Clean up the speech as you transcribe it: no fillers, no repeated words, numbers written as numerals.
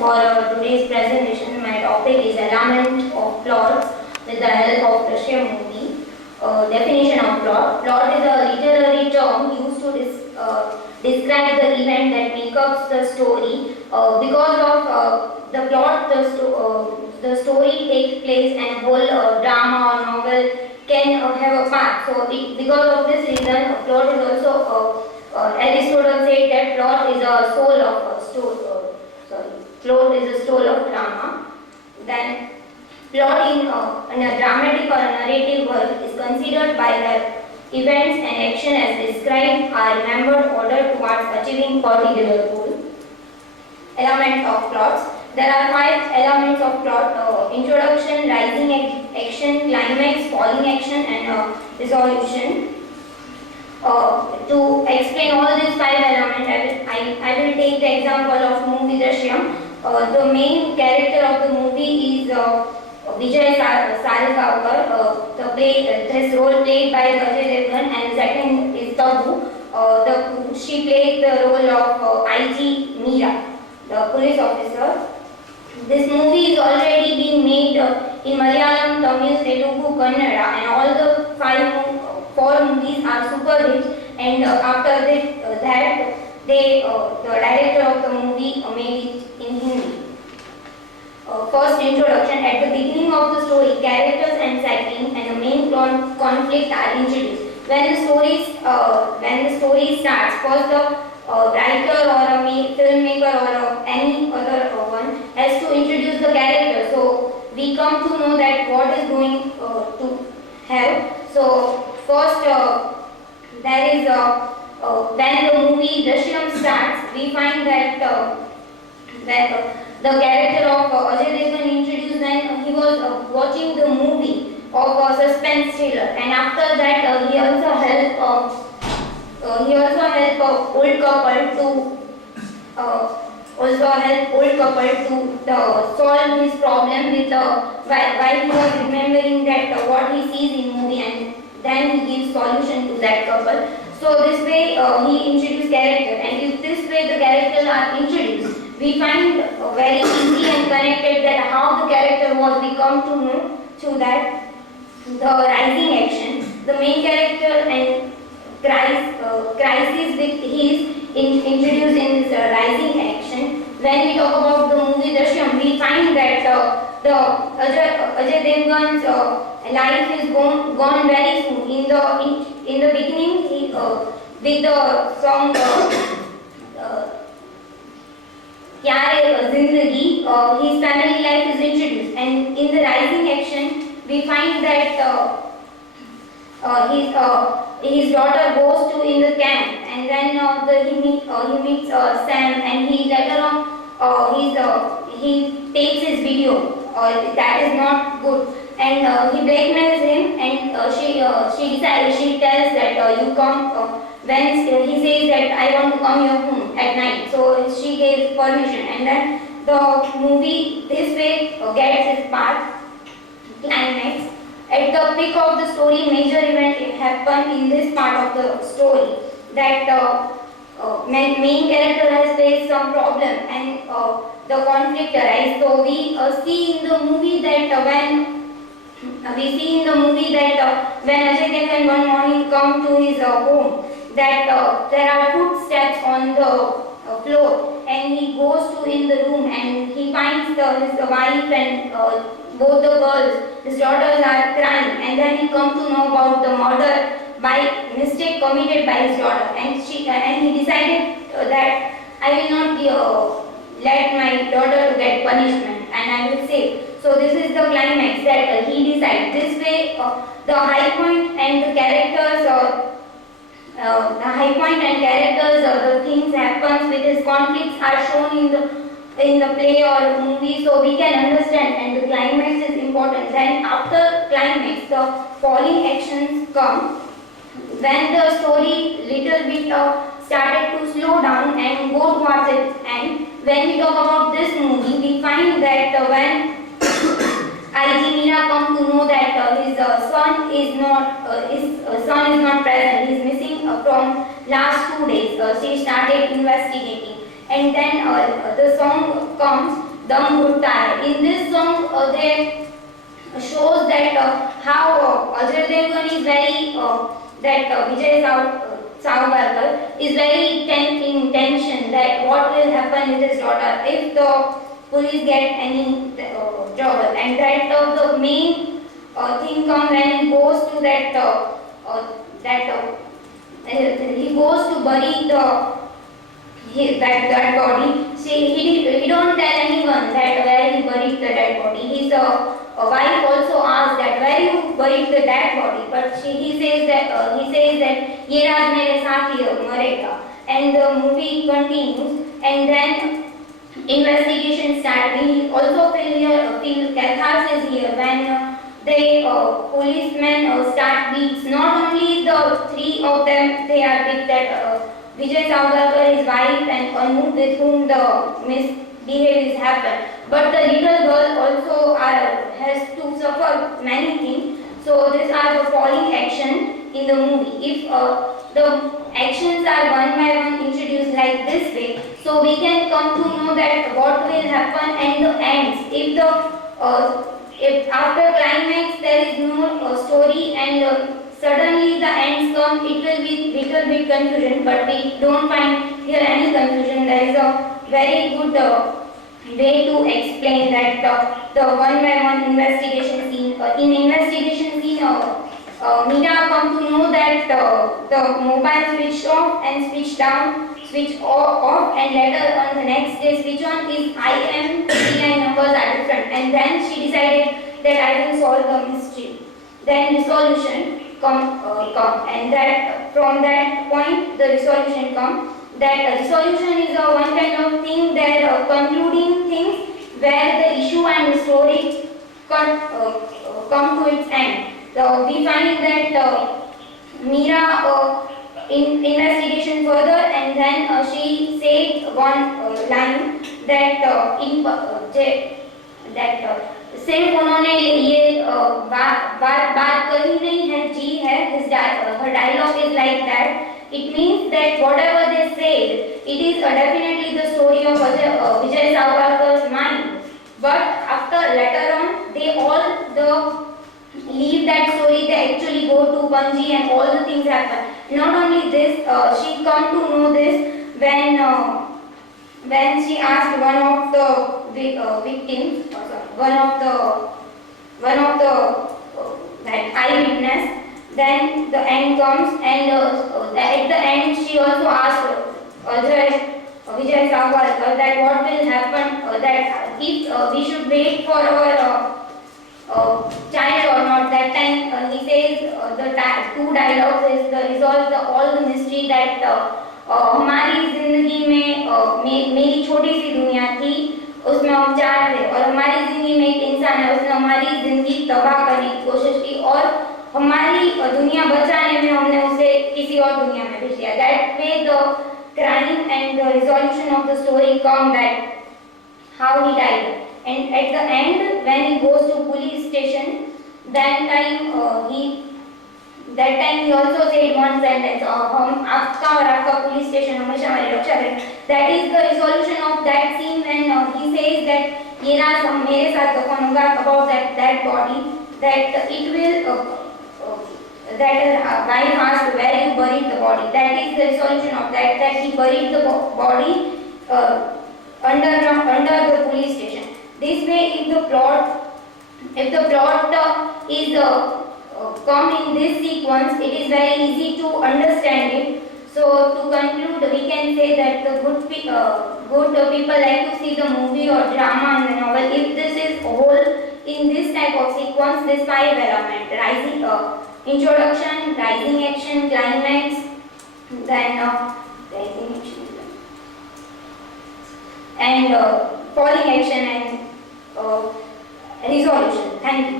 For today's presentation, my topic is alignment of plots with the help of Russian movie. Definition of plot. Plot is a literary term used to describe the event that makes up the story. Because of the plot, the story takes place and a whole drama or novel can have a part. So, because of this reason, a plot is also, Aristotle said that plot is a soul of a story. Plot is a soul of drama. Then plot in a dramatic or a narrative work is considered by the events and action as described are remembered order towards achieving particular goal. Elements of plots. There are 5 elements of plot: introduction, rising action, climax, falling action, and resolution. To explain all these 5 elements, I will take the example of movie Drishyam. The main character of the movie is Vijay Sarigawkar. This role played by Ajay Devgan, and second is Tabu. She played the role of IG Meera, the police officer. This movie is already being made in Malayalam, Tamil, Telugu, Kannada, and all the 4 movies are super hit. And after that, the director of the movie made it in Hindi. First introduction. At the beginning of the story, characters and setting and the main conflict are introduced. When the story starts, first the writer or a filmmaker or any other one has to introduce the character. So we come to know that what is going to have. So first there is when the movie Drishyam starts, we find that the character of Ajay Devgan introduced when he was watching the movie of a suspense thriller, and after that he also helped old couple to solve his problem with while he was remembering that what he sees in movie, and then he gives solution to that couple. So this way he introduced character, and if this way the characters are introduced, we find very easy and connected that how the character was. We come to know through that the rising action, the main character and crisis with his introduced in this rising action. When we talk about the movie Drishyam, we find that the Ajay Devgan's life is gone very smooth. In the beginning, he, with the song Kya Hai Zindagi, his family life is introduced, and in the rising action, we find that his daughter goes to in the camp, and then he meets Sam, and he later on he takes his video. That is not good, and he blackmails him, and she tells that you come when he says that I want to come your home at night. So she gave permission, and then the movie this way gets its part climax. At the peak of the story, major event happened in this part of the story, that main character has faced some problem, and the conflict arises. So we see in the movie that when Ajay Devgan one morning come to his home, that there are footsteps on the floor, and he goes to in the room, and he finds his wife and both the girls, his daughters are crying, and then he comes to know about the murder by mistake committed by his daughter, and he decided that I will not let my daughter to get punishment, and I will save. So this is the climax that he decides. This way, the high point and the characters, the things happens with his conflicts are shown in the play or movie, so we can understand, and the climax is important. Then after climax, the falling actions come when the story little bit started to slow down and go towards its end. When we talk about this movie, we find that when IG Meera come to know that his son is not present, he is missing from last 2 days. She started investigating, and then the song comes Dum Gutta. In this song, they shows that how Ajay Devgan is very that Vijay Savarkar is very in tension that what will happen with his daughter if the police get any trouble, and that the main thing comes when he goes to he goes to bury that body. See, he don't tell anyone that where he buried the dead body. His wife also asked that where you buried the dead body, but he says that ये राज मेरे साथ ही मरेगा. And the movie continues, and then investigation starts. We also feel catharsis here when the policemen start beats. Not only the three of them, they are big that Vijay Savarkar, his wife, and Anu, with whom the misbehavior happened. But the little girl also has to suffer many things. So these are the falling action in the movie. If the actions are one by one introduced like this way, so we can come to know that what will happen and the ends. If after climax there is no story and suddenly the ends come, it will be little bit confusion, but we don't find here any confusion. There is a very good way to explain that the one by one investigation scene. In investigation scene, Meera come to know that the mobile switched off and switched down, switch off, and later on the next day switch on is IMEI numbers are different, and then she decided that I will solve the mystery. Then resolution come and that from that point the resolution come. That resolution is one kind of thing that concluding things where the issue and the story come to its end. So we find that Meera investigation further, and then she said one line that सिर्फ उन्होंने ये बात कही नहीं है, जी है. Her dialogue is like that. It means that whatever they said, it is definitely the story of Vijay Savarkar's mind. But after later on, they all leave that story. They actually go to Panji and all the things happen. Not only this, she come to know this when she asked one of the victims, one of the that eyewitness. Then the end comes, and at the end she also asked Vijay Savarkar that what will happen, that if we should wait for our child or not. That time he says the two dialogues is the resolve all the mystery that हमारी जिंदगी में मेरी छोटी सी दुनिया थी, उसमें हम चार थे, और हमारी जिंदगी में एक इंसान है, उसने हमारी जिंदगी तबाह करने की कोशिश की, और हमारी दुनिया बचाने में हमने उसे किसी और दुनिया में भेज दिया. That way the crime and the resolution of the story come, that how he died. And at the end when he goes to police station, that time he also said one sentence, हम आपका और आपका police station हमेशा हमारी रक्षा करें. That is the resolution of that scene when he says that ये रात मेरे साथ दफन होगा, about that body, that it will that wife asked where you buried the body. That is the resolution of that he buried the body under the police station. This way, if the plot is come in this sequence, it is very easy to understand it. So to conclude, we can say that the good people like to see the movie or drama in the novel if this is whole in this type of sequence. This 5 element: rising introduction, rising action, climax, then rising action and falling action and resolution. Thank you.